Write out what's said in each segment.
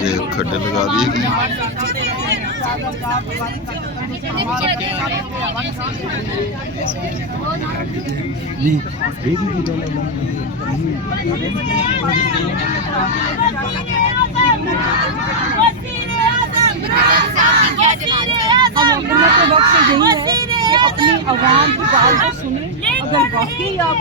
ये खड्डे लगा दिए गए। अपनी आवाम की बात को सुने, अगर वाकई आप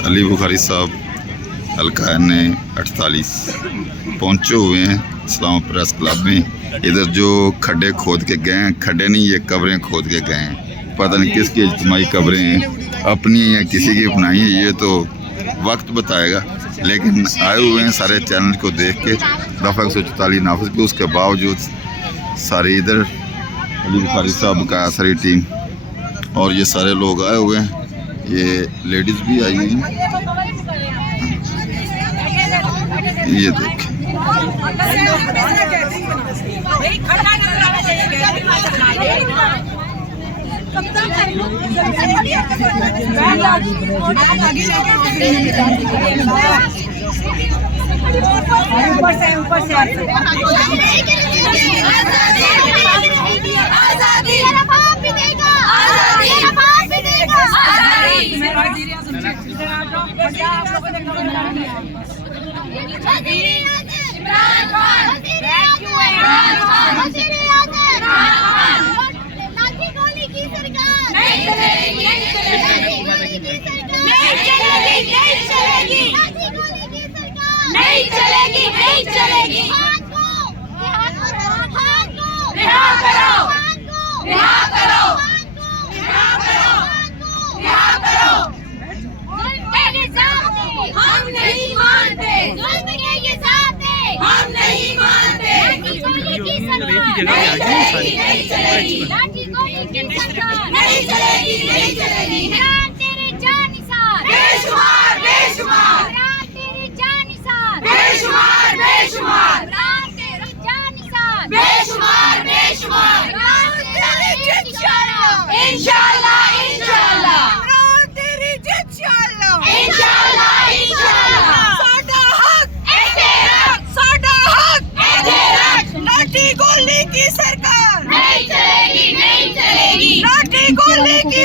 अली बुखारी साहब हल्का ने 48 पहुँचे हुए हैं इस्लाम प्रेस क्लब में। इधर जो खड्डे खोद के गए हैं, खड्डे नहीं ये कब्रें खोद के गए हैं, पता नहीं किसकी इज्तिमाई कब्रें हैं, अपनी या किसी की अपनाई है, ये तो वक्त बताएगा। लेकिन आए हुए हैं सारे चैनल को देख के दफ़ा 144 नाफिज पे, उसके बावजूद सारे इधर अली बुखारी साहब का सारी टीम और ये सारे लोग आए हुए हैं। ये लेडीज़ भी आई हुई हैं, ये देखें।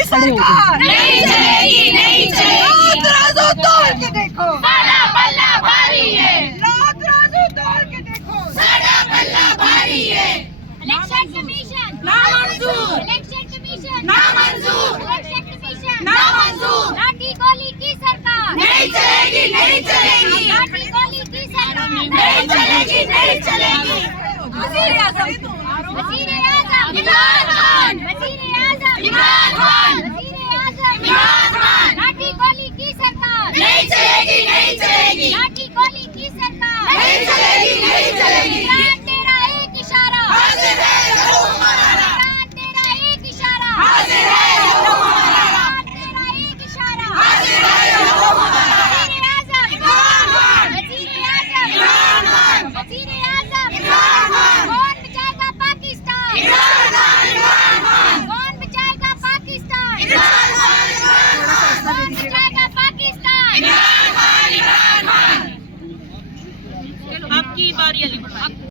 सरकार नहीं चलेगी, नहीं चलेगी। तराजू तोड़ के देखो, साडा पल्ला भारी है। तराजू तोड़ के देखो, साडा पल्ला भारी है। इलेक्शन कमीशन नामंजूर, इलेक्शन कमीशन नामंजूर, इलेक्शन कमीशन नामंजूर। लाठी गोली की सरकार नहीं चलेगी, नहीं चलेगी। लाठी गोली की सरकार नहीं चलेगी, नहीं चलेगी। वज़ीर आज़म, वज़ीर आज़म इमरान खान, वज़ीर आज़म इमरान खान, वज़ीर आज़म इमरान खान। लाठी गोली की सरकार नहीं चलेगी, नहीं चलेगी। लाठी गोली की सरकार नहीं चलेगी।